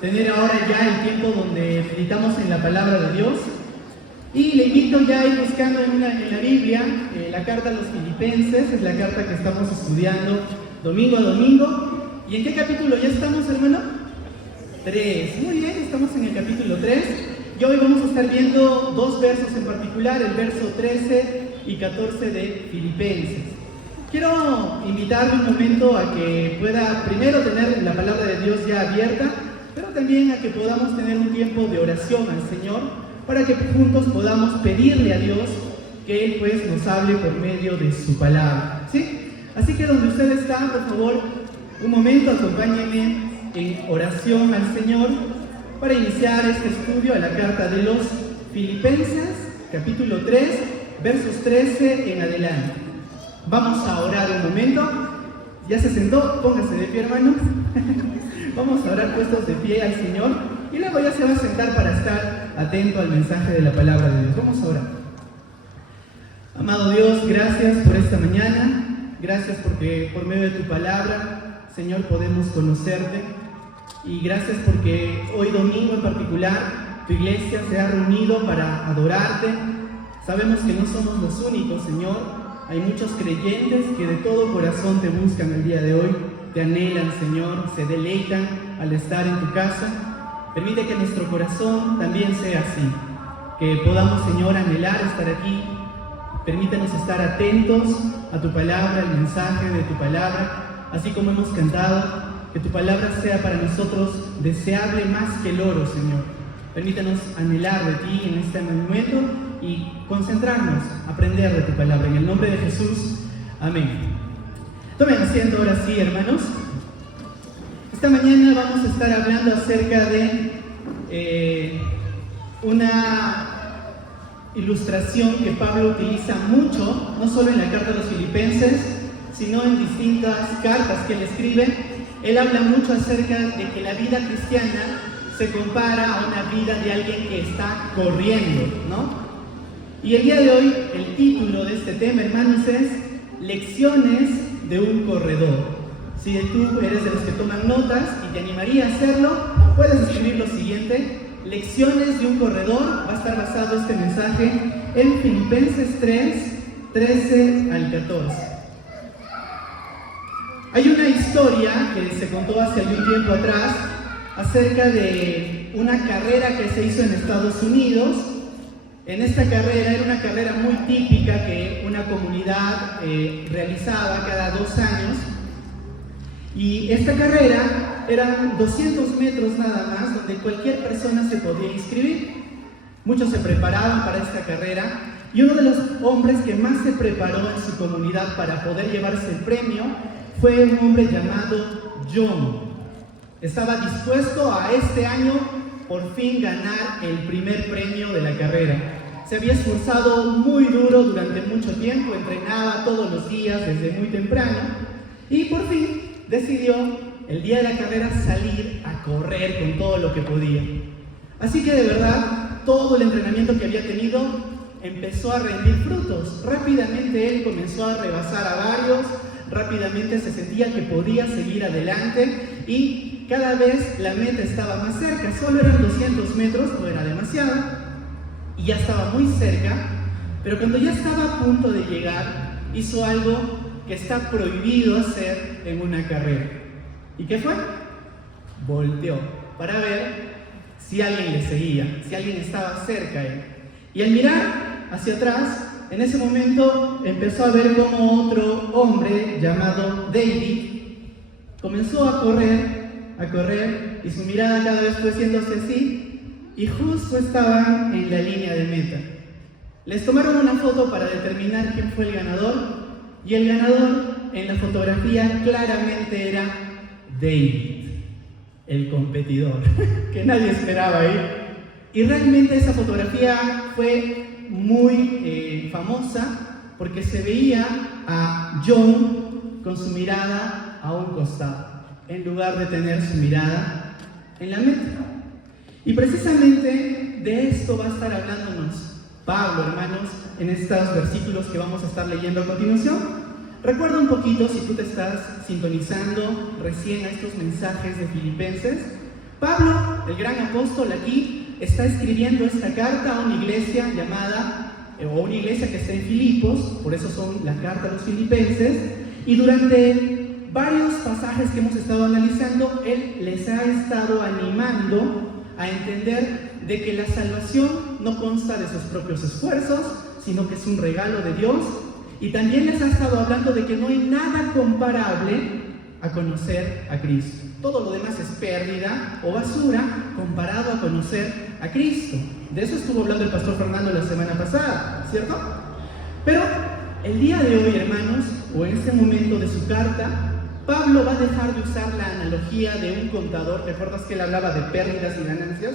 tener ahora ya el tiempo donde meditamos en la palabra de Dios. Y le invito ya a ir buscando en la Biblia la carta a los Filipenses, es la carta que estamos estudiando domingo a domingo. ¿Y en qué capítulo ya estamos, hermano? 3. Muy bien, estamos en el capítulo 3. Y hoy vamos a estar viendo dos versos en particular, el verso 13 y 14 de Filipenses. Quiero invitarle un momento a que pueda primero tener la palabra de Dios ya abierta, pero también a que podamos tener un tiempo de oración al Señor, para que juntos podamos pedirle a Dios que Él pues nos hable por medio de su palabra, ¿sí? Así que donde usted está, por favor, un momento, acompáñeme en oración al Señor para iniciar este estudio a la carta de los Filipenses, capítulo 3, versos 13 en adelante. Vamos a orar un momento. ¿Ya se sentó? Póngase de pie, hermano. Vamos a orar puestos de pie al Señor y luego ya se va a sentar para estar atento al mensaje de la palabra de Dios. Vamos a orar. Amado Dios, gracias por esta mañana. Gracias porque por medio de tu palabra, Señor, podemos conocerte. Y gracias porque hoy domingo en particular, tu iglesia se ha reunido para adorarte. Sabemos que no somos los únicos, Señor. Hay muchos creyentes que de todo corazón te buscan el día de hoy, te anhelan, Señor, se deleitan al estar en tu casa. Permite que nuestro corazón también sea así, que podamos, Señor, anhelar estar aquí. Permítanos estar atentos a tu palabra, al mensaje de tu palabra, así como hemos cantado, que tu palabra sea para nosotros deseable más que el oro, Señor. Permítanos anhelar de ti en este momento y concentrarnos, aprender de tu palabra. En el nombre de Jesús, amén. Tomen asiento ahora sí, hermanos. Esta mañana vamos a estar hablando acerca de una ilustración que Pablo utiliza mucho, no solo en la carta a los Filipenses, sino en distintas cartas que él escribe. Él habla mucho acerca de que la vida cristiana se compara a una vida de alguien que está corriendo, ¿no? Y el día de hoy, el título de este tema, hermanos, es Lecciones de un corredor. Si tú eres de los que toman notas y te animaría a hacerlo, puedes escribir lo siguiente: Lecciones de un corredor. Va a estar basado este mensaje en Filipenses 3, 13 al 14. Hay una historia que se contó hace algún tiempo atrás acerca de una carrera que se hizo en Estados Unidos. En esta carrera, era una carrera muy típica que una comunidad realizaba cada 2 años. Y esta carrera eran 200 metros nada más, donde cualquier persona se podía inscribir. Muchos se preparaban para esta carrera y uno de los hombres que más se preparó en su comunidad para poder llevarse el premio fue un hombre llamado John. Estaba dispuesto a este año por fin ganar el primer premio de la carrera. Se había esforzado muy duro durante mucho tiempo, entrenaba todos los días desde muy temprano y por fin decidió el día de la carrera salir a correr con todo lo que podía. Así que de verdad, todo el entrenamiento que había tenido empezó a rendir frutos. Rápidamente él comenzó a rebasar a varios, rápidamente se sentía que podía seguir adelante y cada vez la meta estaba más cerca. Solo eran 200 metros, no era demasiado, y ya estaba muy cerca, pero cuando ya estaba a punto de llegar, hizo algo que está prohibido hacer en una carrera. ¿Y qué fue? Volteó para ver si alguien le seguía, si alguien estaba cerca de él. Y al mirar hacia atrás, en ese momento empezó a ver como otro hombre llamado David comenzó a correr, y su mirada cada vez fue haciéndose así, y justo estaban en la línea de meta. Les tomaron una foto para determinar quién fue el ganador, y el ganador en la fotografía claramente era David, el competidor, que nadie esperaba ahí. Y realmente esa fotografía fue muy famosa porque se veía a John con su mirada a un costado, en lugar de tener su mirada en la meta. Y precisamente de esto va a estar hablándonos Pablo, hermanos, en estos versículos que vamos a estar leyendo a continuación. Recuerda un poquito, si tú te estás sintonizando recién a estos mensajes de Filipenses, Pablo el gran apóstol aquí, está escribiendo esta carta a una iglesia o una iglesia que está en Filipos, por eso son la carta a los filipenses, y durante varios pasajes que hemos estado analizando, él les ha estado animando a entender de que la salvación no consta de sus propios esfuerzos, sino que es un regalo de Dios, y también les ha estado hablando de que no hay nada comparable a conocer a Cristo. Todo lo demás es pérdida o basura comparado a conocer a Cristo. De eso estuvo hablando el pastor Fernando la semana pasada, ¿cierto? Pero el día de hoy, hermanos, o en este momento de su carta, Pablo va a dejar de usar la analogía de un contador. ¿Te acuerdas que él hablaba de pérdidas y ganancias?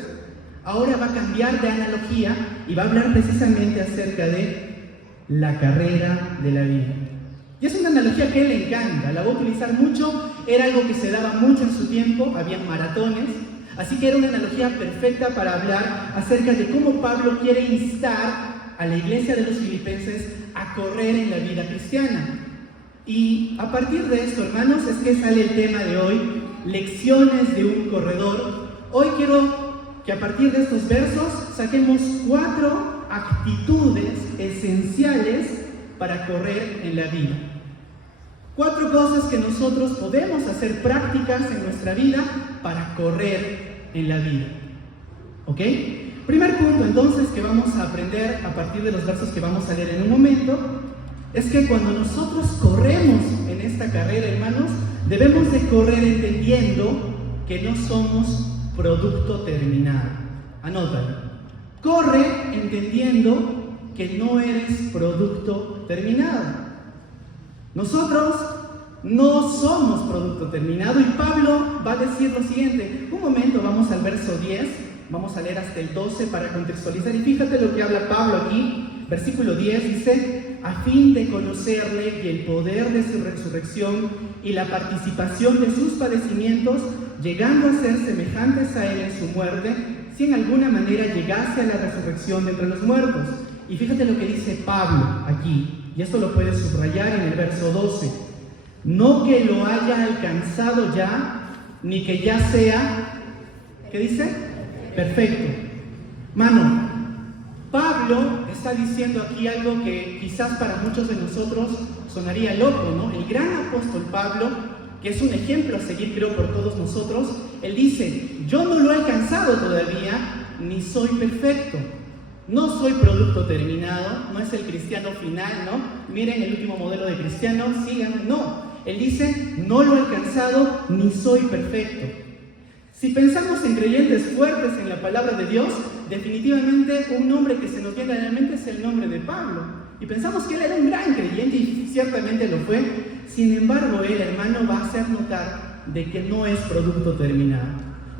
Ahora va a cambiar de analogía y va a hablar precisamente acerca de la carrera de la vida. Y es una analogía que a él le encanta, la va a utilizar mucho, era algo que se daba mucho en su tiempo, habían maratones, así que era una analogía perfecta para hablar acerca de cómo Pablo quiere instar a la iglesia de los filipenses a correr en la vida cristiana. Y a partir de esto, hermanos, es que sale el tema de hoy, lecciones de un corredor. Hoy quiero que a partir de estos versos saquemos 4 actitudes esenciales para correr en la vida. 4 cosas que nosotros podemos hacer prácticas en nuestra vida para correr en la vida. ¿Ok? Primer punto entonces que vamos a aprender a partir de los versos que vamos a leer en un momento, es que cuando nosotros corremos en esta carrera, hermanos, debemos de correr entendiendo que no somos producto terminado. Anótalo. Corre entendiendo que no eres producto terminado. Nosotros no somos producto terminado, y Pablo va a decir lo siguiente. Un momento, vamos al verso 10, vamos a leer hasta el 12 para contextualizar, y fíjate lo que habla Pablo aquí. Versículo 10 dice: a fin de conocerle y el poder de su resurrección y la participación de sus padecimientos, llegando a ser semejantes a él en su muerte, si en alguna manera llegase a la resurrección de entre los muertos. Y fíjate lo que dice Pablo aquí, y esto lo puedes subrayar en el verso 12. No que lo haya alcanzado ya, ni que ya sea, ¿qué dice? Perfecto. Mano, Pablo está diciendo aquí algo que quizás para muchos de nosotros sonaría loco, ¿no? El gran apóstol Pablo, que es un ejemplo a seguir creo por todos nosotros, él dice: yo no lo he alcanzado todavía, ni soy perfecto. No soy producto terminado, no es el cristiano final, ¿no? Miren el último modelo de cristiano, síganme. No, él dice: no lo he alcanzado, ni soy perfecto. Si pensamos en creyentes fuertes en la palabra de Dios, definitivamente un nombre que se nos viene a la mente es el nombre de Pablo. Y pensamos que él era un gran creyente, y ciertamente lo fue. Sin embargo, él, hermano, va a hacer notar de que no es producto terminado.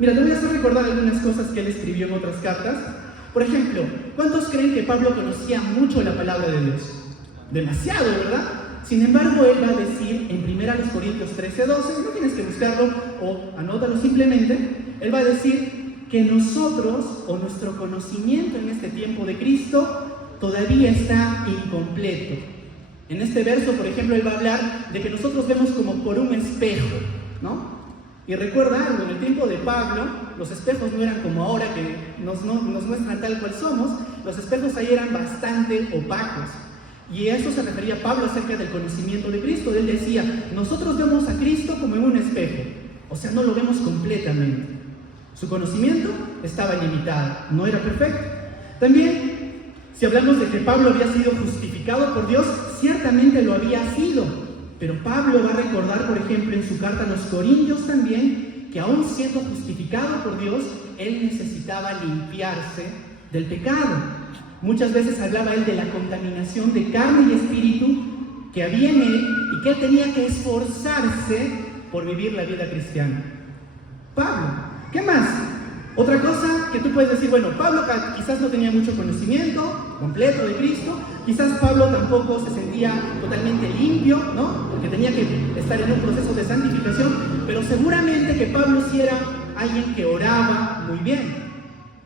Mira, te voy a hacer recordar algunas cosas que él escribió en otras cartas. Por ejemplo, ¿cuántos creen que Pablo conocía mucho la palabra de Dios? Demasiado, ¿verdad? Sin embargo, él va a decir en 1 Corintios 13:12, no tienes que buscarlo o anótalo simplemente, él va a decir que nosotros, o nuestro conocimiento en este tiempo de Cristo, todavía está incompleto. En este verso, por ejemplo, él va a hablar de que nosotros vemos como por un espejo, ¿no? Y recuerda algo, en el tiempo de Pablo, los espejos no eran como ahora que nos muestran tal cual somos. Los espejos ahí eran bastante opacos. Y a eso se refería Pablo acerca del conocimiento de Cristo. Él decía: nosotros vemos a Cristo como en un espejo, o sea, no lo vemos completamente. Su conocimiento estaba limitado, no era perfecto. También, si hablamos de que Pablo había sido justificado por Dios, ciertamente lo había sido. Pero Pablo va a recordar, por ejemplo, en su carta a los Corintios también, que aún siendo justificado por Dios, él necesitaba limpiarse del pecado. Muchas veces hablaba él de la contaminación de carne y espíritu que había en él, y que él tenía que esforzarse por vivir la vida cristiana. Pablo, ¿qué más? Otra cosa que tú puedes decir: bueno, Pablo quizás no tenía mucho conocimiento completo de Cristo, quizás Pablo tampoco se sentía totalmente limpio, ¿no? Porque tenía que estar en un proceso de santificación, pero seguramente que Pablo sí era alguien que oraba muy bien,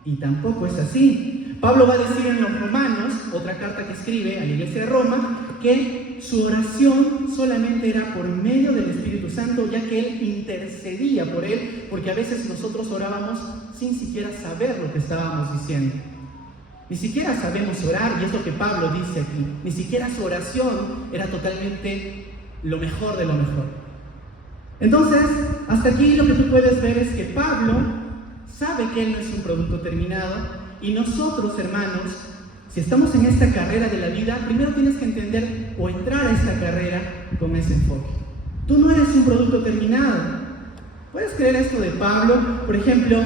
y tampoco es así. Pablo va a decir en los Romanos, otra carta que escribe a la iglesia de Roma, que su oración solamente era por medio del Espíritu Santo, ya que Él intercedía por él, porque a veces nosotros orábamos sin siquiera saber lo que estábamos diciendo. Ni siquiera sabemos orar, y es lo que Pablo dice aquí. Ni siquiera su oración era totalmente lo mejor de lo mejor. Entonces, hasta aquí lo que tú puedes ver es que Pablo sabe que él no es un producto terminado, y nosotros, hermanos, si estamos en esta carrera de la vida, primero tienes que entender o entrar a esta carrera con ese enfoque. Tú no eres un producto terminado. ¿Puedes creer esto de Pablo? Por ejemplo,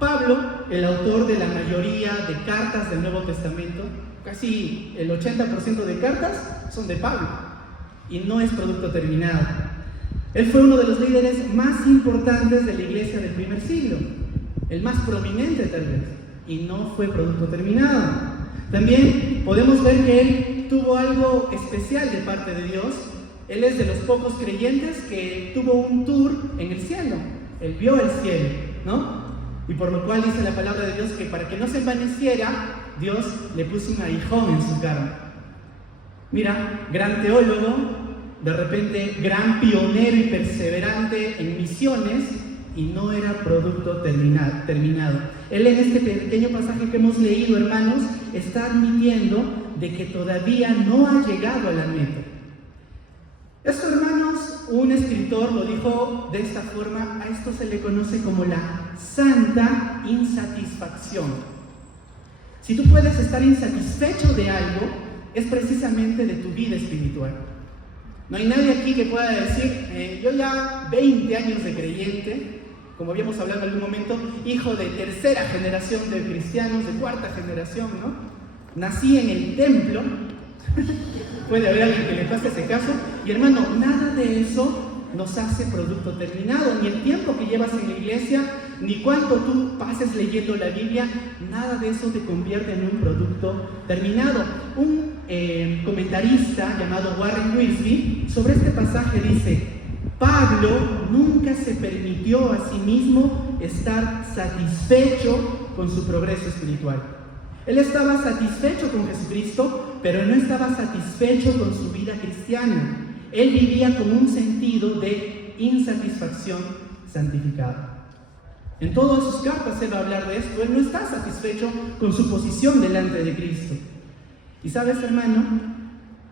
Pablo, el autor de la mayoría de cartas del Nuevo Testamento, casi el 80% de cartas son de Pablo, y no es producto terminado. Él fue uno de los líderes más importantes de la iglesia del primer siglo, el más prominente tal vez, y no fue producto terminado. También podemos ver que él tuvo algo especial de parte de Dios. Él es de los pocos creyentes que tuvo un tour en el cielo. Él vio el cielo, ¿no? Y por lo cual dice la palabra de Dios que para que no se envaneciera, Dios le puso un aguijón en su carne. Mira, gran teólogo, de repente gran pionero y perseverante en misiones, y no era producto terminado. Él en este pequeño pasaje que hemos leído, hermanos, está admitiendo de que todavía no ha llegado a la meta. Esto, hermanos, un escritor lo dijo de esta forma: a esto se le conoce como la santa insatisfacción. Si tú puedes estar insatisfecho de algo, es precisamente de tu vida espiritual. No hay nadie aquí que pueda decir, yo ya 20 años de creyente, como habíamos hablado en algún momento, hijo de tercera generación de cristianos, de cuarta generación, ¿no? Nací en el templo. Puede haber alguien que le pase ese caso. Y hermano, nada de eso nos hace producto terminado. Ni el tiempo que llevas en la iglesia, ni cuánto tú pases leyendo la Biblia, nada de eso te convierte en un producto terminado. Un comentarista llamado Warren Wiersbe sobre este pasaje dice: Pablo nunca se permitió a sí mismo estar satisfecho con su progreso espiritual. Él estaba satisfecho con Jesucristo, pero no estaba satisfecho con su vida cristiana. Él vivía con un sentido de insatisfacción santificada. En todas sus cartas él va a hablar de esto. Él no está satisfecho con su posición delante de Cristo. Y sabes, hermano,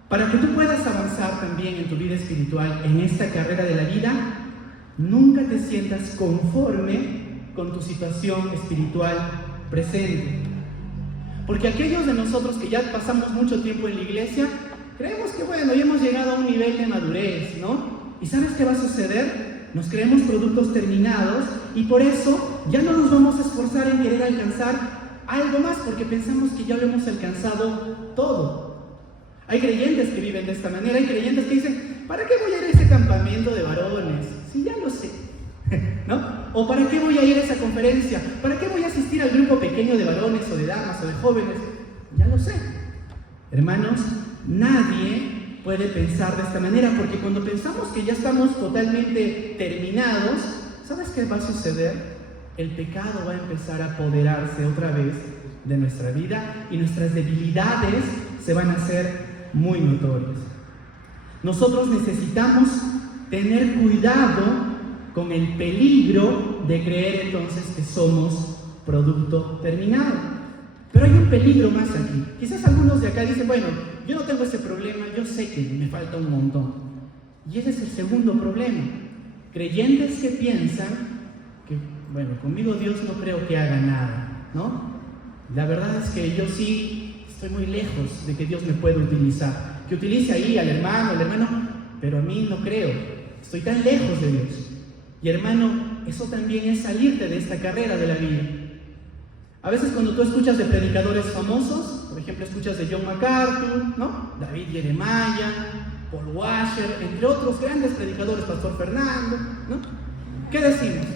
para que tú puedas avanzar también en tu vida espiritual, en esta carrera de la vida, nunca te sientas conforme con tu situación espiritual presente. Porque aquellos de nosotros que ya pasamos mucho tiempo en la iglesia, creemos que bueno, ya hemos llegado a un nivel de madurez, ¿no? ¿Y sabes qué va a suceder? Nos creemos productos terminados y por eso ya no nos vamos a esforzar en querer alcanzar algo más, porque pensamos que ya lo hemos alcanzado todo. Hay creyentes que viven de esta manera, hay creyentes que dicen, ¿para qué voy a ir a ese campamento de varones? Si ya lo sé, ¿no? O ¿para qué voy a ir a esa conferencia? ¿Para qué voy a asistir al grupo pequeño de varones o de damas o de jóvenes? Ya lo sé. Hermanos, nadie puede pensar de esta manera, porque cuando pensamos que ya estamos totalmente terminados, ¿sabes qué va a suceder? El pecado va a empezar a apoderarse otra vez de nuestra vida y nuestras debilidades se van a hacer muy notorias. Nosotros necesitamos tener cuidado con el peligro de creer entonces que somos producto terminado. Pero hay un peligro más aquí. Quizás algunos de acá dicen, bueno, yo no tengo ese problema, yo sé que me falta un montón. Y ese es el segundo problema. Creyentes que piensan que, bueno, conmigo Dios no creo que haga nada, ¿no? La verdad es que yo sí estoy muy lejos de que Dios me pueda utilizar. Que utilice ahí al hermano, pero a mí no creo. Estoy tan lejos de Dios. Y hermano, eso también es salirte de esta carrera de la vida. A veces cuando tú escuchas de predicadores famosos, por ejemplo escuchas de John MacArthur, ¿no? David Jeremiah, Paul Washer, entre otros grandes predicadores, Pastor Fernando, ¿no? ¿Qué decimos?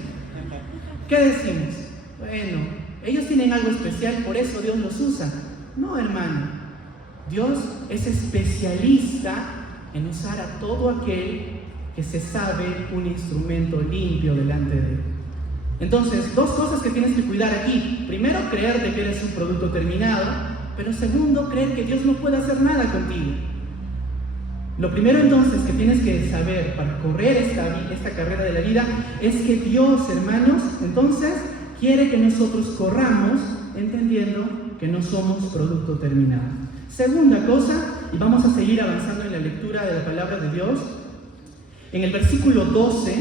Bueno, ellos tienen algo especial, por eso Dios los usa. No, hermano. Dios es especialista en usar a todo aquel que se sabe un instrumento limpio delante de Él. Entonces, dos cosas que tienes que cuidar aquí. Primero, creer de que eres un producto terminado, pero segundo, creer que Dios no puede hacer nada contigo. Lo primero entonces que tienes que saber para correr esta carrera de la vida es que Dios, hermanos, entonces quiere que nosotros corramos entendiendo que no somos producto terminado. Segunda cosa, y vamos a seguir avanzando en la lectura de la palabra de Dios, en el versículo 12,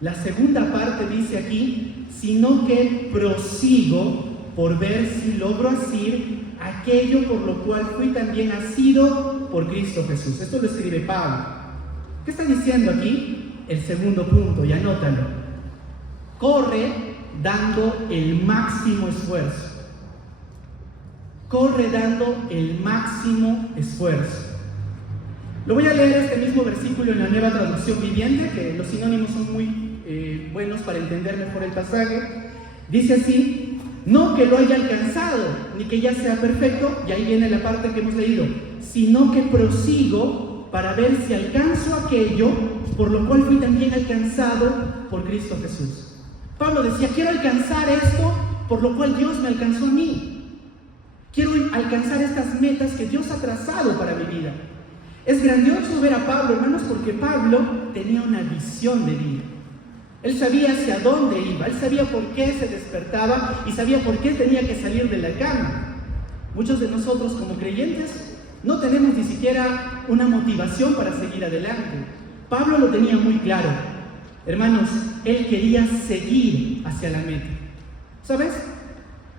la segunda parte dice aquí, sino que prosigo por ver si logro asir aquello por lo cual fui también asido por Cristo Jesús. Esto lo escribe Pablo. ¿Qué está diciendo aquí? El segundo punto, y anótalo. Corre dando el máximo esfuerzo. Corre dando el máximo esfuerzo. Lo voy a leer este mismo versículo en la Nueva Traducción Viviente, que los sinónimos son muy buenos para entender mejor el pasaje. Dice así: no que lo haya alcanzado, ni que ya sea perfecto, y ahí viene la parte que hemos leído, sino que prosigo para ver si alcanzo aquello por lo cual fui también alcanzado por Cristo Jesús. Pablo decía, quiero alcanzar esto por lo cual Dios me alcanzó a mí. Quiero alcanzar estas metas que Dios ha trazado para mi vida. Es grandioso ver a Pablo, hermanos, porque Pablo tenía una visión de vida. Él sabía hacia dónde iba, él sabía por qué se despertaba y sabía por qué tenía que salir de la cama. Muchos de nosotros como creyentes no tenemos ni siquiera una motivación para seguir adelante. Pablo lo tenía muy claro. Hermanos, él quería seguir hacia la meta. ¿Sabes?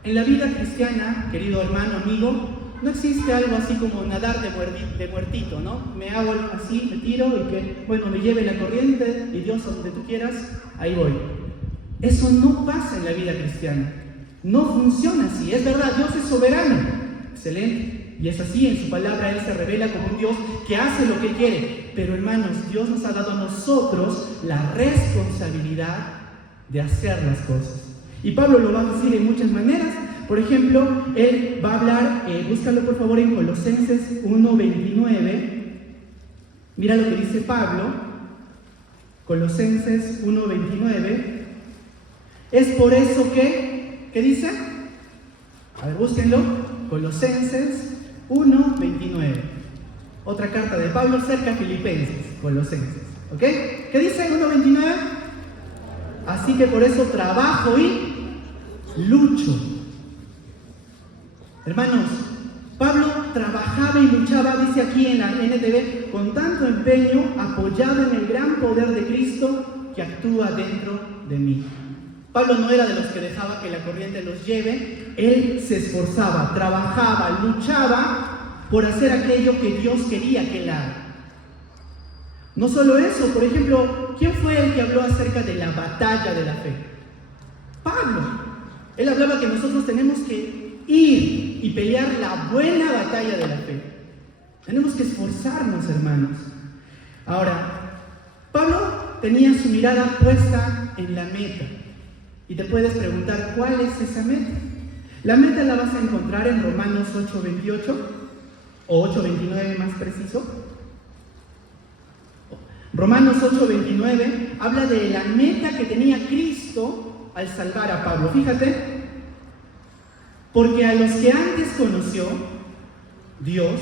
En la vida cristiana, querido hermano, amigo, no existe algo así como nadar de muertito, ¿no? Me hago así, me tiro y que, bueno, me lleve la corriente y Dios a donde tú quieras, ahí voy. Eso no pasa en la vida cristiana. No funciona así. Es verdad, Dios es soberano. Excelente. Y es así, en su palabra Él se revela como un Dios que hace lo que Él quiere. Pero hermanos, Dios nos ha dado a nosotros la responsabilidad de hacer las cosas. Y Pablo lo va a decir en muchas maneras. Por ejemplo, él va a hablar, búscalo por favor en Colosenses 1:29. Mira lo que dice Pablo. Colosenses 1:29. Es por eso que, ¿qué dice? A ver, búsquenlo. Colosenses 1:29. Otra carta de Pablo cerca a Filipenses, Colosenses. ¿Ok? ¿Qué dice 1:29? Así que por eso trabajo y lucho. Hermanos, Pablo trabajaba y luchaba, dice aquí en la NTV, con tanto empeño, apoyado en el gran poder de Cristo que actúa dentro de mí. Pablo no era de los que dejaba que la corriente los lleve. Él se esforzaba, trabajaba, luchaba por hacer aquello que Dios quería que él haga. No solo eso, por ejemplo, ¿quién fue el que habló acerca de la batalla de la fe? Pablo. Él hablaba que nosotros tenemos que ir y pelear la buena batalla de la fe. Tenemos que esforzarnos, hermanos. Ahora, Pablo tenía su mirada puesta en la meta. Y te puedes preguntar, ¿cuál es esa meta? La meta la vas a encontrar en Romanos 8:28 o 8:29 más preciso. Romanos 8:29 habla de la meta que tenía Cristo al salvar a Pablo. Fíjate, porque a los que antes conoció Dios,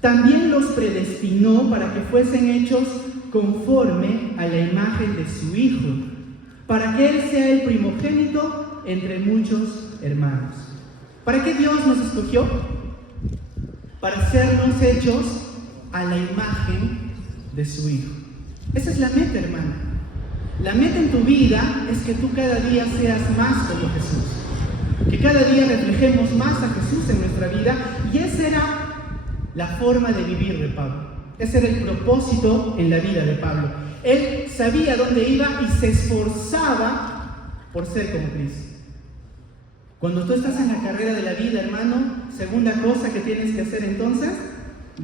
también los predestinó para que fuesen hechos conforme a la imagen de su Hijo, para que Él sea el primogénito entre muchos hermanos. ¿Para qué Dios nos escogió? Para sernos hechos a la imagen de su Hijo. Esa es la meta, hermano. La meta en tu vida es que tú cada día seas más como Jesús. Que cada día reflejemos más a Jesús en nuestra vida. Y esa era la forma de vivir de Pablo. Ese era el propósito en la vida de Pablo. Él sabía dónde iba y se esforzaba por ser como Cristo. Cuando tú estás en la carrera de la vida, hermano, segunda cosa que tienes que hacer entonces,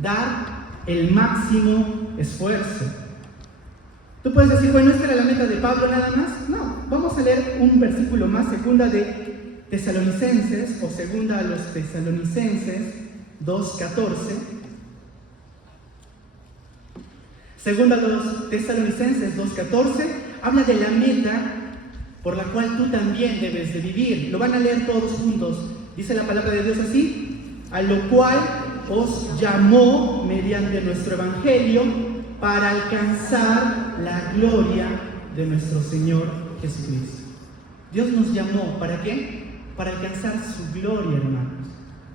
dar el máximo esfuerzo. Tú puedes decir, bueno, ¿esta era la meta de Pablo nada más? No, vamos a leer un versículo más, segunda de Tesalonicenses, o segunda a los Tesalonicenses 2:14. Segunda a los Tesalonicenses 2:14 habla de la meta por la cual tú también debes de vivir. Lo van a leer todos juntos. Dice la palabra de Dios así: a lo cual os llamó mediante nuestro Evangelio para alcanzar la gloria de nuestro Señor Jesucristo. Dios nos llamó, ¿para qué? Para alcanzar su gloria, hermanos,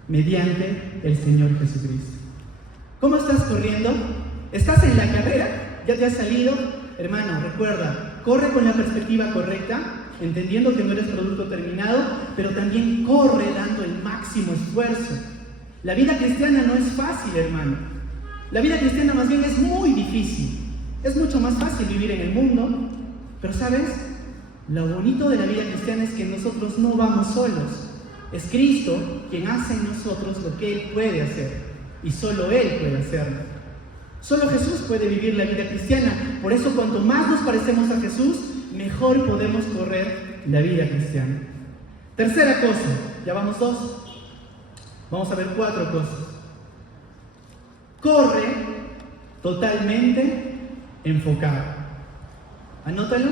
mediante el Señor Jesucristo. ¿Cómo estás corriendo? ¿Estás en la carrera? ¿Ya te has salido? Hermano, recuerda, corre con la perspectiva correcta, entendiendo que no eres producto terminado, pero también corre dando el máximo esfuerzo. La vida cristiana no es fácil, hermano. La vida cristiana más bien es muy difícil. Es mucho más fácil vivir en el mundo, pero ¿sabes? Lo bonito de la vida cristiana es que nosotros no vamos solos. Es Cristo quien hace en nosotros lo que Él puede hacer, y solo Él puede hacerlo. Solo Jesús puede vivir la vida cristiana. Por eso, cuanto más nos parecemos a Jesús, mejor podemos correr la vida cristiana. Tercera cosa, ya vamos 2. Vamos a ver 4 cosas. Corre totalmente enfocado. Anótalo.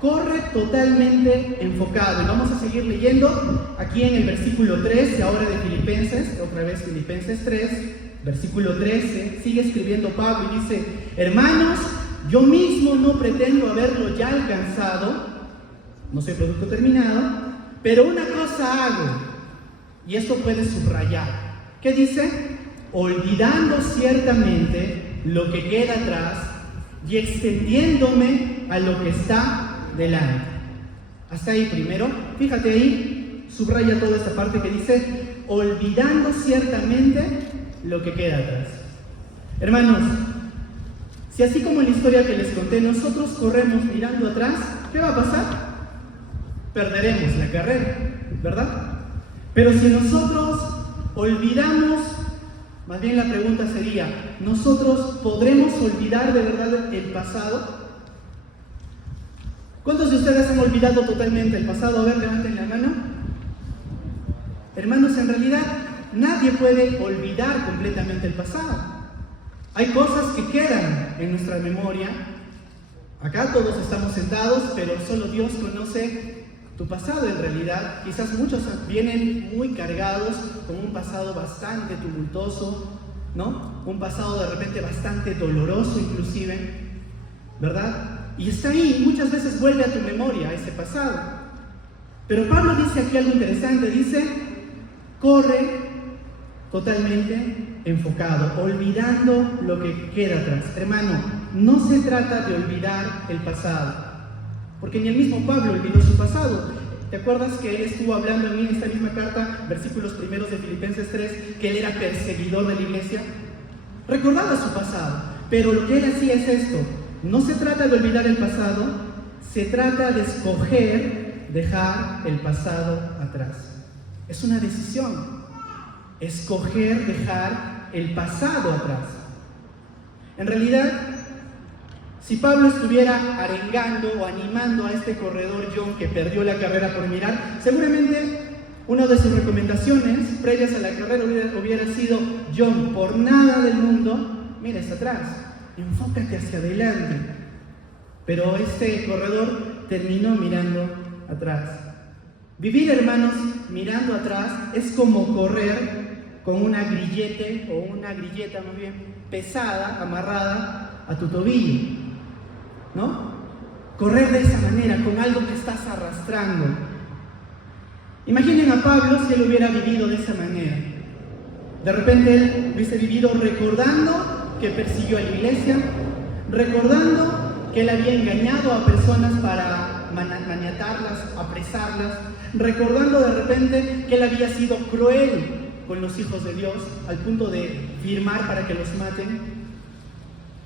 Corre totalmente enfocado. Y vamos a seguir leyendo aquí en el versículo 13, ahora de Filipenses, otra vez Filipenses 3, versículo 13, sigue escribiendo Pablo y dice: hermanos, yo mismo no pretendo haberlo ya alcanzado, no soy producto terminado, pero una cosa hago, y esto puedes subrayar. ¿Qué dice? Olvidando ciertamente lo que queda atrás y extendiéndome a lo que está delante. Hasta ahí primero, fíjate ahí, subraya toda esta parte que dice: olvidando ciertamente lo que queda atrás. Hermanos, si así como en la historia que les conté, nosotros corremos mirando atrás, ¿qué va a pasar? Perderemos la carrera, ¿verdad? Pero si nosotros olvidamos, más bien la pregunta sería: ¿nosotros podremos olvidar de verdad el pasado? ¿Cuántos de ustedes han olvidado totalmente el pasado? A ver, levanten la mano. Hermanos, en realidad nadie puede olvidar completamente el pasado. Hay cosas que quedan en nuestra memoria. Acá todos estamos sentados, pero solo Dios conoce tu pasado en realidad. Quizás muchos vienen muy cargados con un pasado bastante tumultuoso, ¿no? Un pasado de repente bastante doloroso inclusive, ¿verdad? Y está ahí, muchas veces vuelve a tu memoria ese pasado. Pero Pablo dice aquí algo interesante, dice: corre totalmente enfocado, olvidando lo que queda atrás. Hermano, no se trata de olvidar el pasado, porque ni el mismo Pablo olvidó su pasado. ¿Te acuerdas que él estuvo hablando en esta misma carta, versículos primeros de Filipenses 3, que él era perseguidor de la iglesia? Recordaba su pasado, pero lo que él hacía es esto: no se trata de olvidar el pasado, se trata de escoger dejar el pasado atrás. Es una decisión, escoger dejar el pasado atrás. En realidad, si Pablo estuviera arengando o animando a este corredor John que perdió la carrera por mirar, seguramente una de sus recomendaciones previas a la carrera hubiera sido: John, por nada del mundo mires atrás, enfócate hacia adelante. Pero este corredor terminó mirando atrás. Vivir, hermanos, mirando atrás es como correr con una grillete o una grilleta más bien pesada, amarrada a tu tobillo, ¿no? Correr de esa manera, con algo que estás arrastrando. Imaginen a Pablo si él hubiera vivido de esa manera. De repente él hubiese vivido recordando que persiguió a la iglesia, recordando que él había engañado a personas para maniatarlas, apresarlas, recordando de repente que él había sido cruel con los hijos de Dios al punto de firmar para que los maten.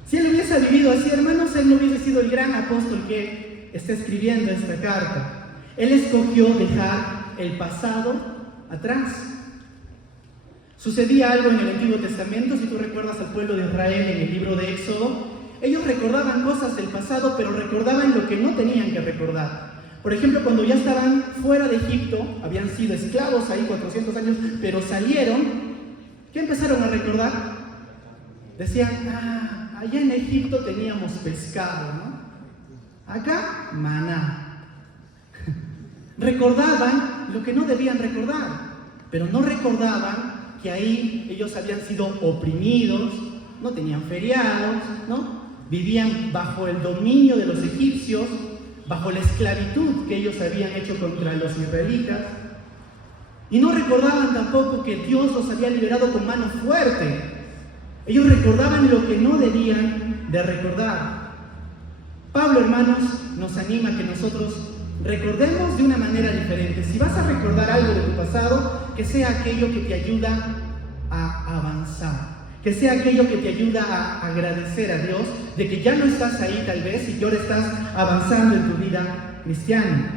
Si él hubiese vivido así, hermanos, él no hubiese sido el gran apóstol que está escribiendo esta carta. Él escogió dejar el pasado atrás. Sucedía algo en el Antiguo Testamento, si tú recuerdas al pueblo de Israel en el libro de Éxodo. Ellos recordaban cosas del pasado, pero recordaban lo que no tenían que recordar. Por ejemplo, cuando ya estaban fuera de Egipto, habían sido esclavos ahí 400 años, pero salieron, ¿qué empezaron a recordar? Decían: allá en Egipto teníamos pescado, ¿no? Acá, maná. Recordaban lo que no debían recordar, pero no recordaban que ahí ellos habían sido oprimidos, no tenían feriados, ¿no? Vivían bajo el dominio de los egipcios, bajo la esclavitud que ellos habían hecho contra los israelitas. Y no recordaban tampoco que Dios los había liberado con mano fuerte. Ellos recordaban lo que no debían de recordar. Pablo, hermanos, nos anima a que nosotros recordemos de una manera diferente. Si vas a recordar algo de tu pasado, que sea aquello que te ayuda a avanzar, que sea aquello que te ayuda a agradecer a Dios de que ya no estás ahí tal vez y que ahora estás avanzando en tu vida cristiana.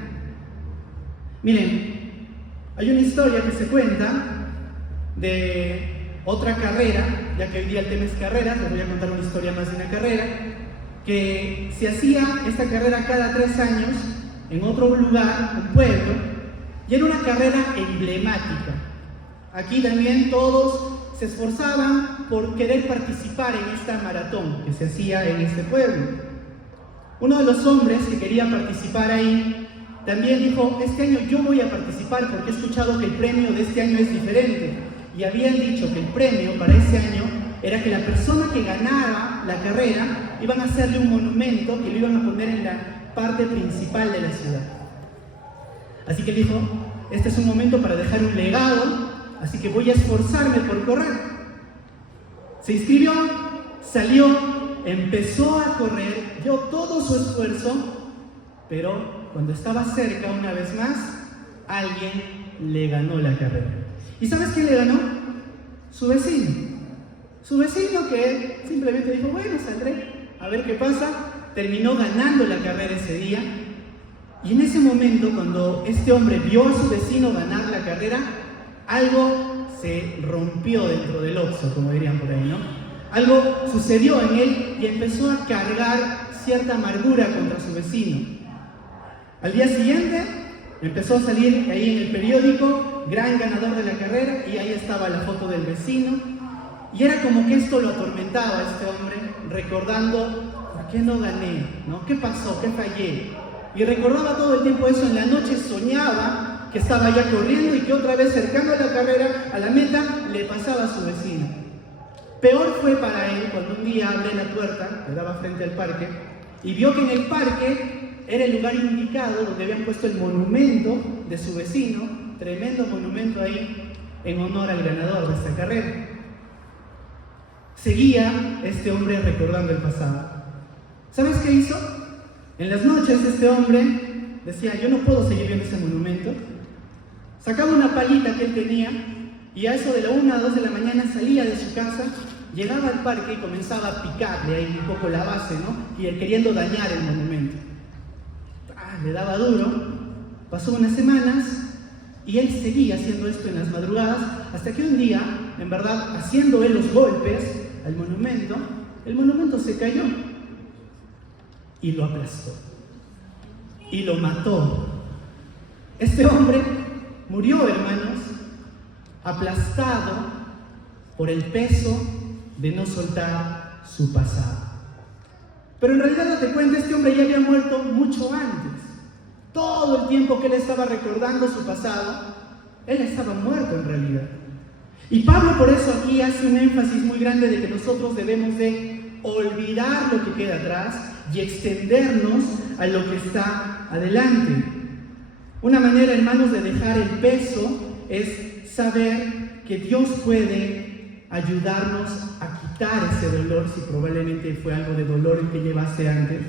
Miren, hay una historia que se cuenta de otra carrera, ya que hoy día el tema es carreras, les voy a contar una historia más de una carrera, que se hacía esta carrera cada 3 años en otro lugar, un pueblo, y era una carrera emblemática. Aquí también todos se esforzaban por querer participar en esta maratón que se hacía en este pueblo. Uno de los hombres que quería participar ahí también dijo: este año yo voy a participar porque he escuchado que el premio de este año es diferente. Y habían dicho que el premio para ese año era que la persona que ganara la carrera iban a hacerle un monumento que lo iban a poner en la parte principal de la ciudad. Así que dijo: este es un momento para dejar un legado, así que voy a esforzarme por correr. Se inscribió, salió, empezó a correr, dio todo su esfuerzo, pero cuando estaba cerca una vez más, alguien le ganó la carrera. ¿Y sabes quién le ganó? Su vecino. Su vecino, que simplemente dijo: bueno, saldré a ver qué pasa. Terminó ganando la carrera ese día. Y en ese momento, cuando este hombre vio a su vecino ganar la carrera, algo se rompió dentro del Oxxo, como dirían por ahí, ¿no? Algo sucedió en él y empezó a cargar cierta amargura contra su vecino. Al día siguiente empezó a salir ahí en el periódico: gran ganador de la carrera, y ahí estaba la foto del vecino. Y era como que esto lo atormentaba a este hombre, recordando: ¿por qué no gané? ¿No? ¿Qué pasó? ¿Qué fallé? Y recordaba todo el tiempo eso. En la noche soñaba que estaba ya corriendo y que otra vez, cercano a la carrera, a la meta, le pasaba a su vecino. Peor fue para él cuando un día abre la puerta que daba frente al parque y vio que en el parque era el lugar indicado donde habían puesto el monumento de su vecino, tremendo monumento ahí en honor al ganador de esta carrera. Seguía este hombre recordando el pasado. ¿Sabes qué hizo? En las noches este hombre decía: yo no puedo seguir viendo ese monumento. Sacaba una palita que él tenía y a eso de la 1 a 2 de la mañana salía de su casa, llegaba al parque y comenzaba a picarle ahí un poco la base, ¿no? Y queriendo dañar el monumento. Le daba duro. Pasó unas semanas y él seguía haciendo esto en las madrugadas, hasta que un día, en verdad, haciendo él los golpes al monumento, el monumento se cayó y lo aplastó y lo mató. Este hombre murió, hermanos, aplastado por el peso de no soltar su pasado. Pero en realidad, date cuenta, este hombre ya había muerto mucho antes. Todo el tiempo que él estaba recordando su pasado, él estaba muerto en realidad. Y Pablo por eso aquí hace un énfasis muy grande de que nosotros debemos de olvidar lo que queda atrás y extendernos a lo que está adelante. Una manera, hermanos, de dejar el peso es saber que Dios puede ayudarnos a quitar ese dolor, si probablemente fue algo de dolor el que llevaste antes.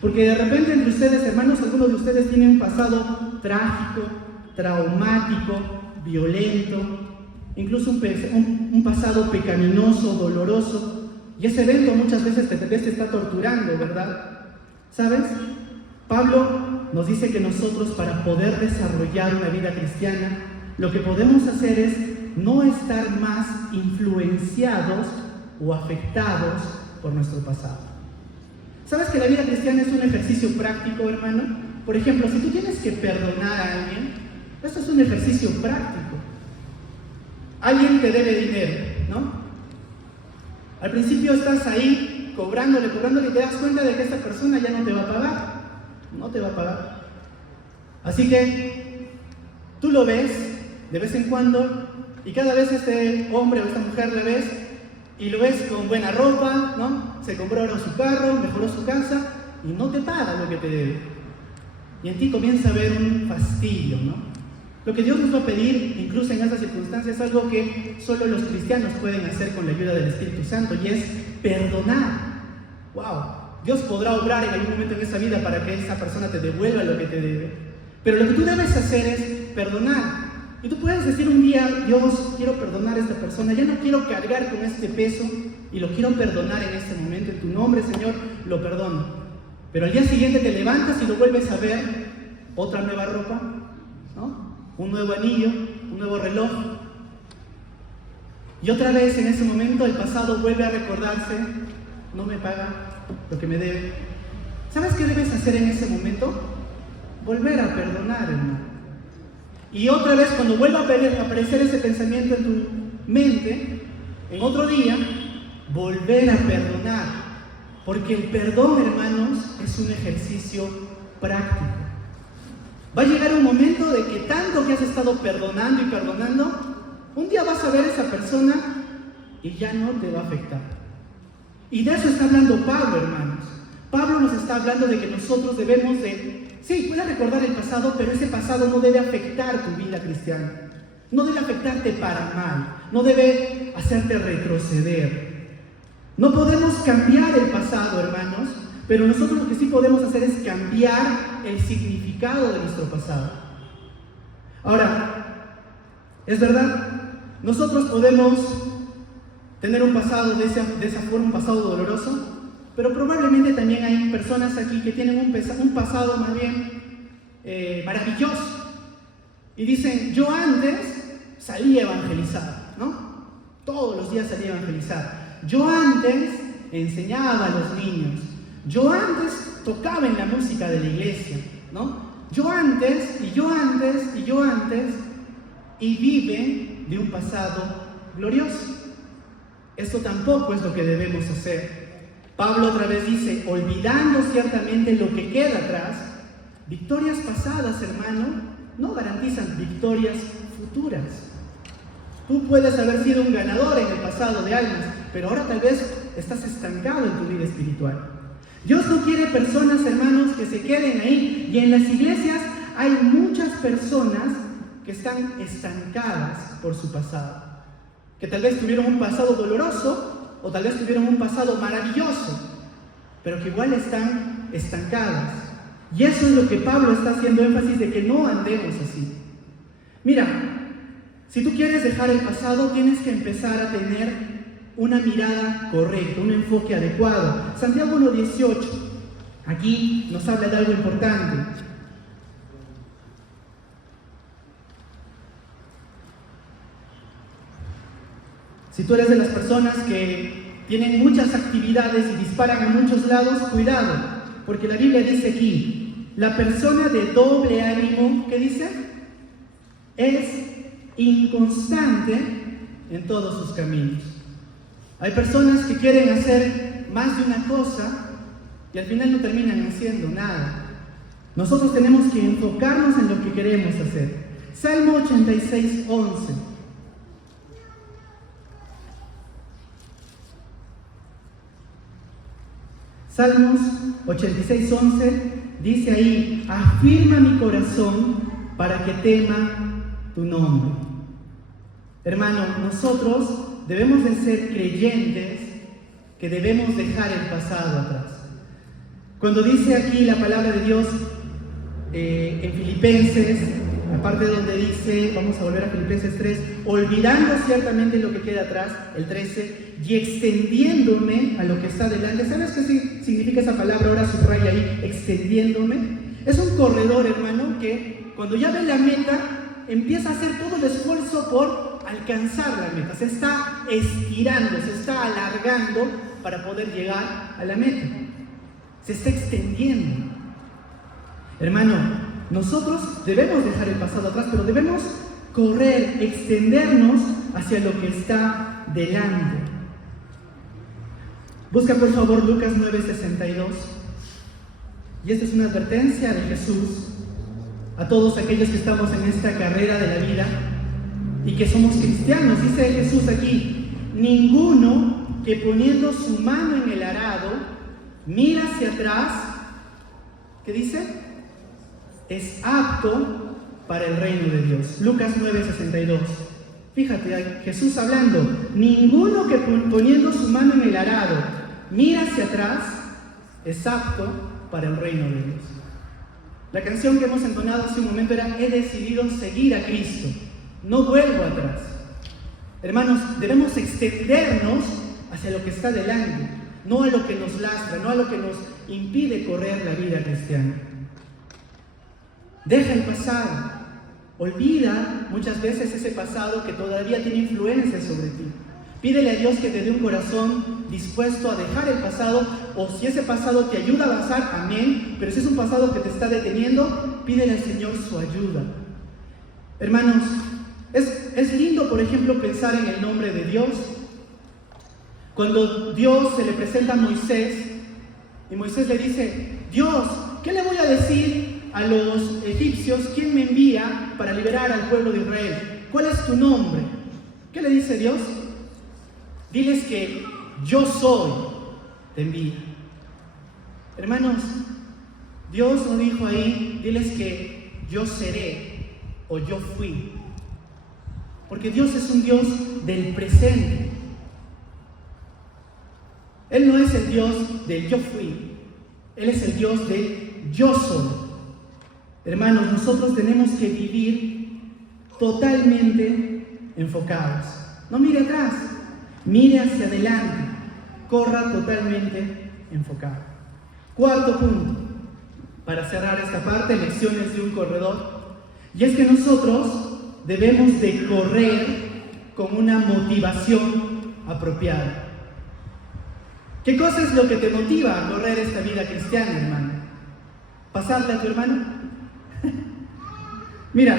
Porque de repente entre ustedes, hermanos, algunos de ustedes tienen un pasado trágico, traumático, violento, incluso un pasado pecaminoso, doloroso, y ese evento muchas veces te está torturando, ¿verdad? ¿Sabes? Pablo nos dice que nosotros, para poder desarrollar una vida cristiana, lo que podemos hacer es no estar más influenciados o afectados por nuestro pasado. ¿Sabes que la vida cristiana es un ejercicio práctico, hermano? Por ejemplo, si tú tienes que perdonar a alguien, esto es un ejercicio práctico. Alguien te debe dinero, ¿no? Al principio estás ahí cobrándole y te das cuenta de que esta persona ya no te va a pagar. No te va a pagar. Así que tú lo ves de vez en cuando y cada vez este hombre o esta mujer la ves y lo ves con buena ropa, ¿no? Se compró ahora su carro, mejoró su casa y no te paga lo que te debe. Y en ti comienza a haber un fastidio, ¿no? Lo que Dios nos va a pedir, incluso en estas circunstancias, es algo que solo los cristianos pueden hacer con la ayuda del Espíritu Santo, y es perdonar. ¡Wow! Dios podrá obrar en algún momento en esa vida para que esa persona te devuelva lo que te debe. Pero lo que tú debes hacer es perdonar. Y tú puedes decir un día: Dios, quiero perdonar a esta persona, ya no quiero cargar con este peso y lo quiero perdonar en este momento. En tu nombre, Señor, lo perdono. Pero al día siguiente te levantas y lo vuelves a ver, otra nueva ropa, ¿no? Un nuevo anillo, un nuevo reloj. Y otra vez en ese momento el pasado vuelve a recordarse: no me paga lo que me debe. ¿Sabes qué debes hacer en ese momento? Volver a perdonar, hermano. Y otra vez, cuando vuelva a aparecer ese pensamiento en tu mente, en otro día, volver a perdonar. Porque el perdón, hermanos, es un ejercicio práctico. Va a llegar un momento de que tanto que has estado perdonando y perdonando, un día vas a ver a esa persona y ya no te va a afectar. Y de eso está hablando Pablo, hermanos. Pablo nos está hablando de que nosotros debemos de... Sí, puedes recordar el pasado, pero ese pasado no debe afectar tu vida cristiana. No debe afectarte para mal. No debe hacerte retroceder. No podemos cambiar el pasado, hermanos, pero nosotros lo que sí podemos hacer es cambiar el significado de nuestro pasado. Ahora, es verdad, nosotros podemos tener un pasado de esa forma, un pasado doloroso, pero probablemente también hay personas aquí que tienen un pasado más bien maravilloso. Y dicen: yo antes salía a evangelizar, ¿no? Todos los días salía a evangelizar. Yo antes enseñaba a los niños. Yo antes tocaba en la música de la iglesia, ¿no? Yo antes, y yo antes, y yo antes, y vive de un pasado glorioso. Esto tampoco es lo que debemos hacer. Pablo otra vez dice: olvidando ciertamente lo que queda atrás, victorias pasadas, hermano, no garantizan victorias futuras. Tú puedes haber sido un ganador en el pasado de almas, pero ahora tal vez estás estancado en tu vida espiritual. Dios no quiere personas, hermanos, que se queden ahí. Y en las iglesias hay muchas personas que están estancadas por su pasado, que tal vez tuvieron un pasado doloroso o tal vez tuvieron un pasado maravilloso, pero que igual están estancadas. Y eso es lo que Pablo está haciendo énfasis de que no andemos así. Mira, si tú quieres dejar el pasado, tienes que empezar a tener una mirada correcta, un enfoque adecuado. Santiago 1:18, aquí nos habla de algo importante. Si tú eres de las personas que tienen muchas actividades y disparan a muchos lados, cuidado, porque la Biblia dice aquí: la persona de doble ánimo, ¿qué dice? Es inconstante en todos sus caminos. Hay personas que quieren hacer más de una cosa y al final no terminan haciendo nada. Nosotros tenemos que enfocarnos en lo que queremos hacer. Salmo 86:11. Salmos 86:11 dice ahí: afirma mi corazón para que tema tu nombre. Hermano, nosotros debemos de ser creyentes que debemos dejar el pasado atrás. Cuando dice aquí la palabra de Dios en Filipenses, la parte donde dice, vamos a volver a Filipenses 3, olvidando ciertamente lo que queda atrás, el 13, y extendiéndome a lo que está delante. ¿Sabes qué significa esa palabra? Ahora subraya ahí, extendiéndome. Es un corredor, hermano, que cuando ya ve la meta, empieza a hacer todo el esfuerzo por alcanzar la meta. Se está estirando, se está alargando para poder llegar a la meta. Se está extendiendo. Hermano, nosotros debemos dejar el pasado atrás, pero debemos correr, extendernos hacia lo que está delante. Busca por favor Lucas 9:62. Y esta es una advertencia de Jesús a todos aquellos que estamos en esta carrera de la vida. y que somos cristianos. Dice Jesús aquí: ninguno que poniendo su mano en el arado mira hacia atrás, ¿qué dice? Es apto para el reino de Dios. Lucas 9:62. Fíjate, Jesús hablando: ninguno que poniendo su mano en el arado mira hacia atrás es apto para el reino de Dios. La canción que hemos entonado hace un momento era: he decidido seguir a Cristo, no vuelvo atrás. Hermanos, debemos extendernos hacia lo que está delante, no a lo que nos lastra, no a lo que nos impide correr la vida cristiana. Deja el pasado. Olvida muchas veces ese pasado que todavía tiene influencia sobre ti. Pídele a Dios que te dé un corazón dispuesto a dejar el pasado, o si ese pasado te ayuda a avanzar, amén, pero si es un pasado que te está deteniendo, pídele al Señor su ayuda. Hermanos, es lindo, por ejemplo, pensar en el nombre de Dios. Cuando Dios se le presenta a Moisés, y Moisés le dice: Dios, ¿qué le voy a decir a los egipcios? ¿Quién me envía para liberar al pueblo de Israel? ¿Cuál es tu nombre? ¿Qué le dice Dios? Diles que yo soy, te envía. Hermanos, Dios no dijo ahí: diles que yo seré o yo fui. Porque Dios es un Dios del presente. Él no es el Dios del yo fui. Él es el Dios del yo soy. Hermanos, nosotros tenemos que vivir totalmente enfocados. No mire atrás, mire hacia adelante, corra totalmente enfocado. Cuarto punto, para cerrar esta parte, lecciones de un corredor, y es que nosotros debemos de correr con una motivación apropiada. ¿Qué cosa es lo que te motiva a correr esta vida cristiana, hermano? ¿Pasarle a tu hermano? Mira,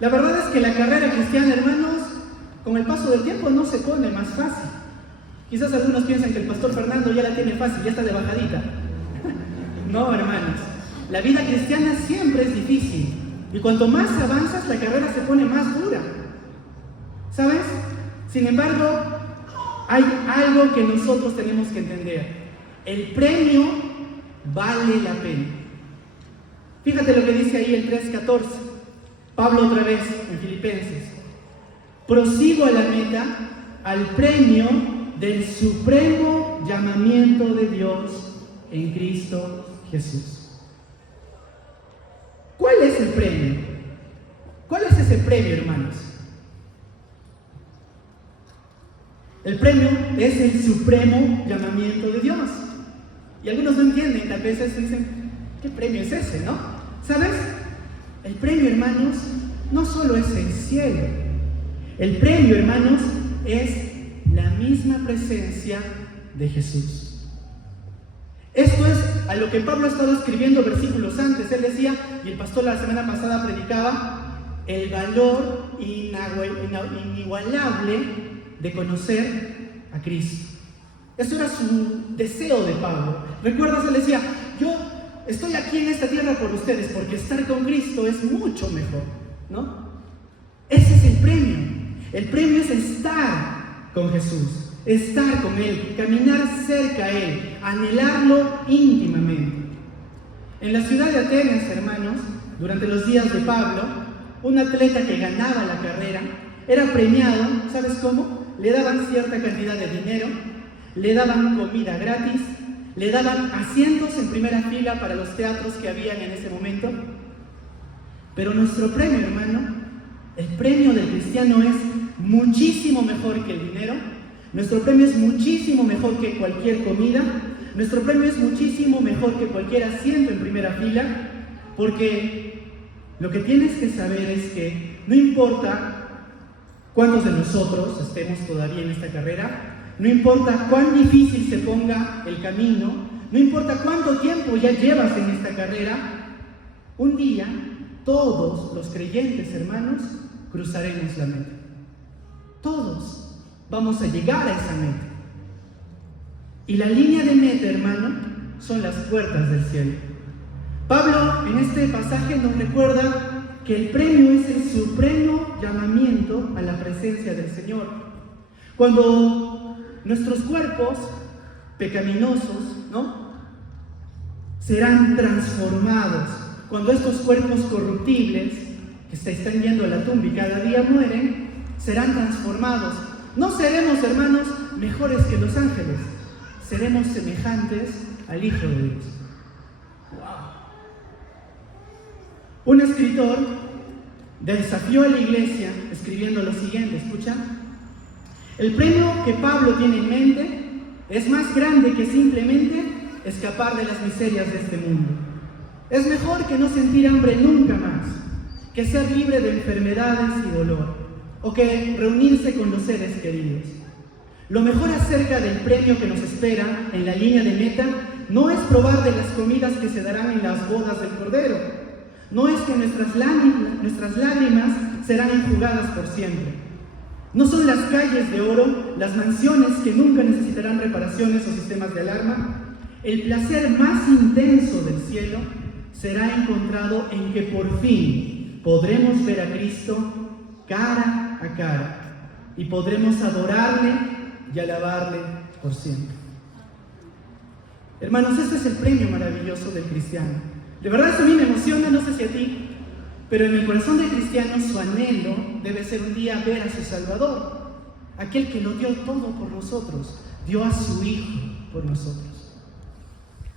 la verdad es que la carrera cristiana, hermanos, con el paso del tiempo no se pone más fácil. Quizás algunos piensan que el pastor Fernando ya la tiene fácil, ya está de bajadita. No, hermanos, la vida cristiana siempre es difícil, y cuanto más avanzas, la carrera se pone más dura. ¿Sabes? Sin embargo, hay algo que nosotros tenemos que entender: el premio vale la pena. Fíjate lo que dice ahí el 3:14. Pablo otra vez en Filipenses: prosigo a la meta, al premio del supremo llamamiento de Dios en Cristo Jesús. ¿Cuál es el premio? ¿Cuál es ese premio, hermanos? El premio es el supremo llamamiento de Dios. Y algunos no entienden, tal vez dicen: ¿qué premio es ese, no? ¿Sabes? El premio, hermanos, no solo es el cielo. El premio, hermanos, es la misma presencia de Jesús. Esto es a lo que Pablo ha estado escribiendo versículos antes. Él decía, y el pastor la semana pasada predicaba, el valor inigualable de conocer a Cristo. Eso era su deseo de Pablo. ¿Recuerdas? Él decía: yo estoy aquí en esta tierra por ustedes, porque estar con Cristo es mucho mejor, ¿no? Ese es el premio. El premio es estar con Jesús, estar con Él, caminar cerca a Él, anhelarlo íntimamente. En la ciudad de Atenas, hermanos, durante los días de Pablo, un atleta que ganaba la carrera era premiado, ¿sabes cómo? Le daban cierta cantidad de dinero, le daban comida gratis, le daban asientos en primera fila para los teatros que habían en ese momento. Pero nuestro premio, hermano, el premio del cristiano es muchísimo mejor que el dinero. Nuestro premio es muchísimo mejor que cualquier comida. Nuestro premio es muchísimo mejor que cualquier asiento en primera fila, porque lo que tienes que saber es que no importa cuántos de nosotros estemos todavía en esta carrera, no importa cuán difícil se ponga el camino, no importa cuánto tiempo ya llevas en esta carrera, un día todos los creyentes, hermanos, cruzaremos la meta. Todos vamos a llegar a esa meta. Y la línea de meta, hermano, son las puertas del cielo. Pablo en este pasaje nos recuerda que el premio es el supremo llamamiento a la presencia del Señor. Cuando nuestros cuerpos pecaminosos, serán transformados, cuando estos cuerpos corruptibles que se están yendo a la tumba y cada día mueren, serán transformados. No seremos, hermanos, mejores que los ángeles, seremos semejantes al Hijo de Dios. Un escritor desafió a la iglesia escribiendo lo siguiente, ¿escuchan? El premio que Pablo tiene en mente es más grande que simplemente escapar de las miserias de este mundo. Es mejor que no sentir hambre nunca más, que ser libre de enfermedades y dolor, o que reunirse con los seres queridos. Lo mejor acerca del premio que nos espera en la línea de meta no es probar de las comidas que se darán en las bodas del Cordero. No es que nuestras lágrimas serán enjugadas por siempre. No son las calles de oro, las mansiones que nunca necesitarán reparaciones o sistemas de alarma. El placer más intenso del cielo será encontrado en que por fin podremos ver a Cristo cara a cara y podremos adorarle y alabarle por siempre. Hermanos, este es el premio maravilloso del cristiano. De verdad, eso a mí me emociona, no sé si a ti, pero en el corazón del cristiano su anhelo debe ser un día ver a su Salvador, aquel que lo dio todo por nosotros, dio a su Hijo por nosotros.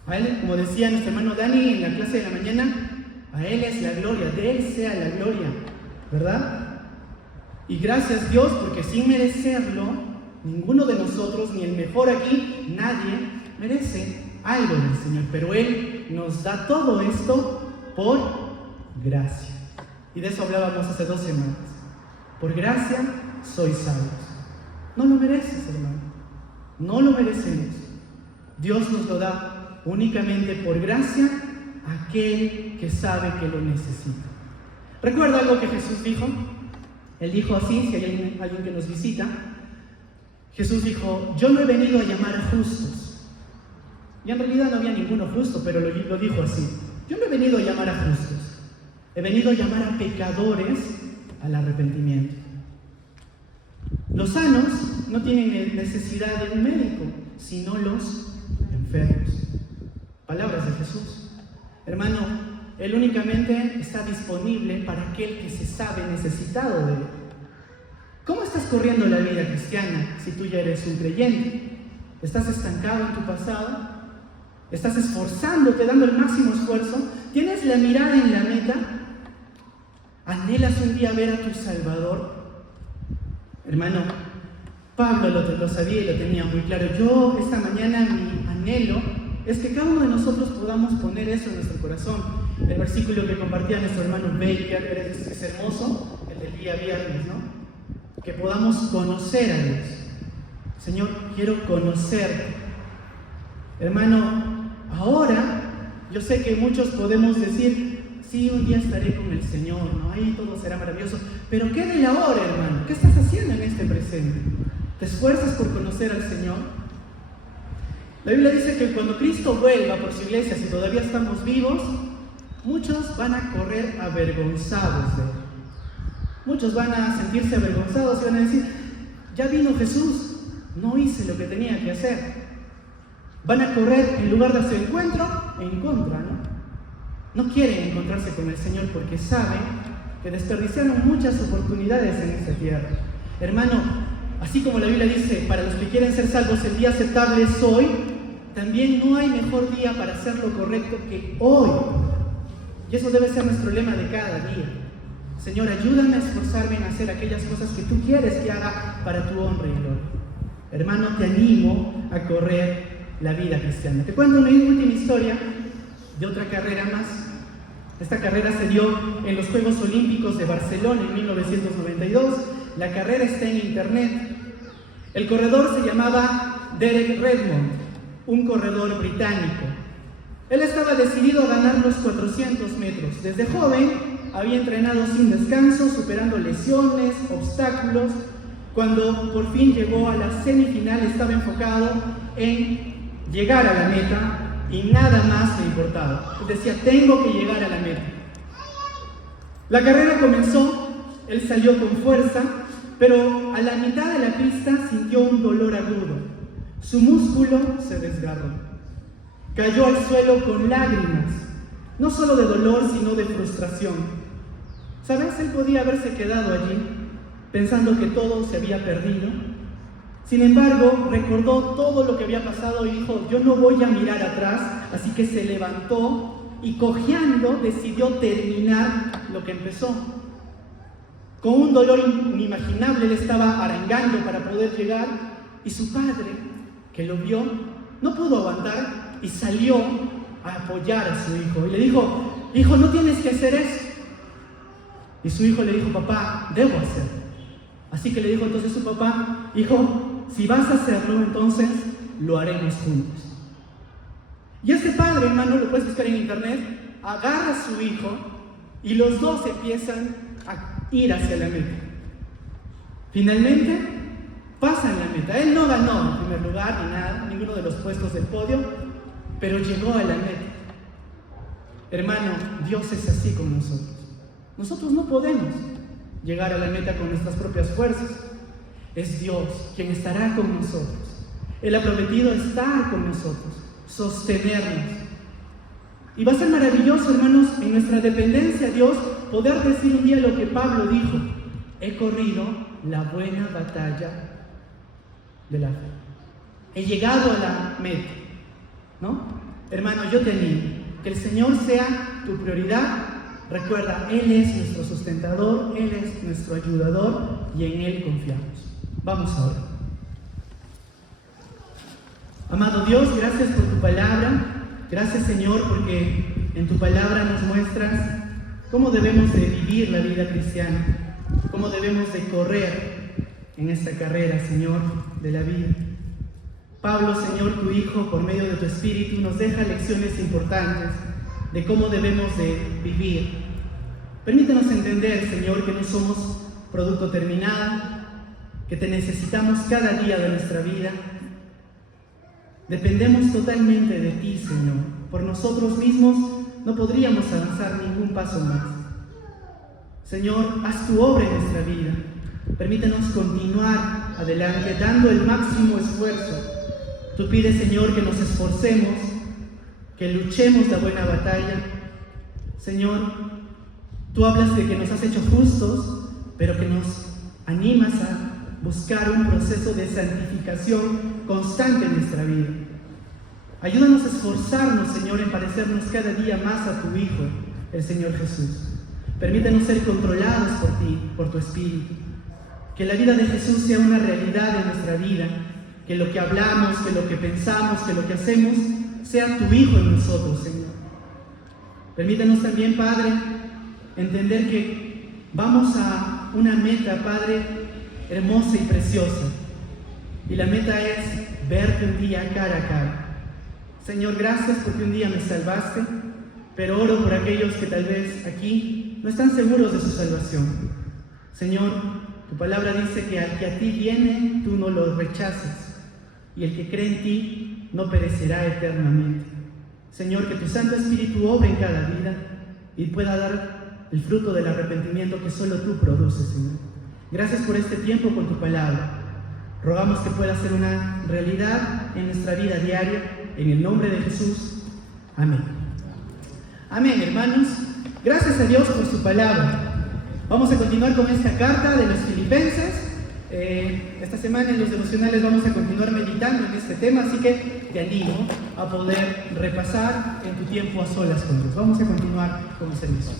A Él, como decía nuestro hermano Dani en la clase de la mañana, a Él es la gloria, de Él sea la gloria, ¿verdad? Y gracias Dios, porque sin merecerlo, ninguno de nosotros, ni el mejor aquí, nadie merece algo del Señor, pero Él nos da todo esto por gracia. Y de eso hablábamos hace 2 semanas. Por gracia sois salvos. No lo mereces, hermano. No lo merecemos. Dios nos lo da únicamente por gracia a aquel que sabe que lo necesita. ¿Recuerda algo que Jesús dijo? Él dijo así, si hay alguien que nos visita, Jesús dijo, yo no he venido a llamar a justos. Y en realidad no había ninguno justo, pero lo dijo así. Yo no he venido a llamar a justos. He venido a llamar a pecadores al arrepentimiento. Los sanos no tienen necesidad de un médico, sino los enfermos. Palabras de Jesús. Hermano, Él únicamente está disponible para aquel que se sabe necesitado de Él. ¿Cómo estás corriendo la vida cristiana si tú ya eres un creyente? ¿Estás estancado en tu pasado? ¿Estás esforzándote, dando el máximo esfuerzo? ¿Tienes la mirada en la meta? ¿Anhelas un día ver a tu Salvador? Hermano, Pablo lo sabía y lo tenía muy claro. Yo esta mañana mi anhelo es que cada uno de nosotros podamos poner eso en nuestro corazón. El versículo que compartía nuestro hermano Baker es hermoso, el del día viernes, ¿no? Que podamos conocer a Dios. Señor, quiero conocerte. Hermano, ahora yo sé que muchos podemos decir, sí, un día estaré con el Señor, ¿no? Ahí todo será maravilloso. Pero ¿qué de la hora, hermano? ¿Qué estás haciendo en este presente? ¿Te esfuerzas por conocer al Señor? La Biblia dice que cuando Cristo vuelva por su iglesia, si todavía estamos vivos, muchos van a correr avergonzados de Él. Muchos van a sentirse avergonzados y van a decir, ya vino Jesús, no hice lo que tenía que hacer. Van a correr en lugar de su encuentro, en contra, ¿no? No quieren encontrarse con el Señor porque saben que desperdiciaron muchas oportunidades en esta tierra. Hermano, así como la Biblia dice, para los que quieren ser salvos el día aceptable es hoy, también no hay mejor día para hacer lo correcto que hoy. Y eso debe ser nuestro lema de cada día. Señor, ayúdame a esforzarme en hacer aquellas cosas que tú quieres que haga para tu honra y gloria. Hermano, te animo a correr la vida cristiana. Te cuento una última historia de otra carrera más. Esta carrera se dio en los Juegos Olímpicos de Barcelona en 1992. La carrera está en internet. El corredor se llamaba Derek Redmond, un corredor británico. Él estaba decidido a ganar los 400 metros. Desde joven había entrenado sin descanso, superando lesiones, obstáculos. Cuando por fin llegó a la semifinal, estaba enfocado en llegar a la meta y nada más le importaba. Él decía, tengo que llegar a la meta. La carrera comenzó, él salió con fuerza, pero a la mitad de la pista sintió un dolor agudo. Su músculo se desgarró. Cayó al suelo con lágrimas, no solo de dolor, sino de frustración. ¿Sabes? Él podía haberse quedado allí, pensando que todo se había perdido. Sin embargo, recordó todo lo que había pasado y dijo: yo no voy a mirar atrás. Así que se levantó y, cojeando, decidió terminar lo que empezó. Con un dolor inimaginable, él estaba arengando para poder llegar, y su padre, que lo vio, no pudo aguantar y salió a apoyar a su hijo. Y le dijo: hijo, no tienes que hacer eso. Y su hijo le dijo: papá, debo hacerlo. Así que le dijo entonces su papá: hijo, si vas a hacerlo, entonces lo haremos juntos. Y este padre, hermano, lo puedes buscar en internet, agarra a su hijo y los dos empiezan a ir hacia la meta. Finalmente pasan la meta. Él no ganó en primer lugar ni nada, ninguno de los puestos del podio, pero llegó a la meta. Hermano, Dios es así con nosotros. Nosotros no podemos llegar a la meta con nuestras propias fuerzas. Es Dios quien estará con nosotros. Él ha prometido estar con nosotros, sostenernos. Y va a ser maravilloso, hermanos, en nuestra dependencia a Dios, poder decir un día lo que Pablo dijo: he corrido la buena batalla de la fe. He llegado a la meta, ¿no? Hermano, yo te animo, que el Señor sea tu prioridad. Recuerda, Él es nuestro sustentador, Él es nuestro ayudador y en Él confiamos. Vamos ahora. Amado Dios, gracias por tu palabra. Gracias, Señor, porque en tu palabra nos muestras cómo debemos de vivir la vida cristiana, cómo debemos de correr en esta carrera, Señor, de la vida. Pablo, Señor, tu Hijo, por medio de tu Espíritu, nos deja lecciones importantes de cómo debemos de vivir. Permítanos entender, Señor, que no somos producto terminado, que te necesitamos cada día de nuestra vida. Dependemos totalmente de ti, Señor. Por nosotros mismos no podríamos avanzar ningún paso más. Señor, haz tu obra en nuestra vida. Permítanos continuar adelante dando el máximo esfuerzo. Tú pides, Señor, que nos esforcemos, que luchemos la buena batalla. Señor, tú hablas de que nos has hecho justos, pero que nos animas a buscar un proceso de santificación constante en nuestra vida. Ayúdanos a esforzarnos, Señor, en parecernos cada día más a tu Hijo, el Señor Jesús. Permítanos ser controlados por ti, por tu Espíritu. Que la vida de Jesús sea una realidad en nuestra vida. Que lo que hablamos, que lo que pensamos, que lo que hacemos sea tu Hijo en nosotros, Señor. Permítanos también, Padre, entender que vamos a una meta, Padre, hermosa y preciosa. Y la meta es verte un día cara a cara. Señor, gracias porque un día me salvaste, pero oro por aquellos que tal vez aquí no están seguros de su salvación. Señor, tu palabra dice que al que a ti viene, tú no lo rechaces, y el que cree en ti no perecerá eternamente. Señor, que tu Santo Espíritu obre en cada vida y pueda dar el fruto del arrepentimiento que solo tú produces, Señor. Gracias por este tiempo con tu palabra. Rogamos que pueda ser una realidad en nuestra vida diaria, en el nombre de Jesús. Amén. Amén, hermanos. Gracias a Dios por su palabra. Vamos a continuar con esta carta de los Filipenses. Esta semana en los devocionales vamos a continuar meditando en este tema, así que te animo a poder repasar en tu tiempo a solas con Dios. Vamos a continuar con el servicio.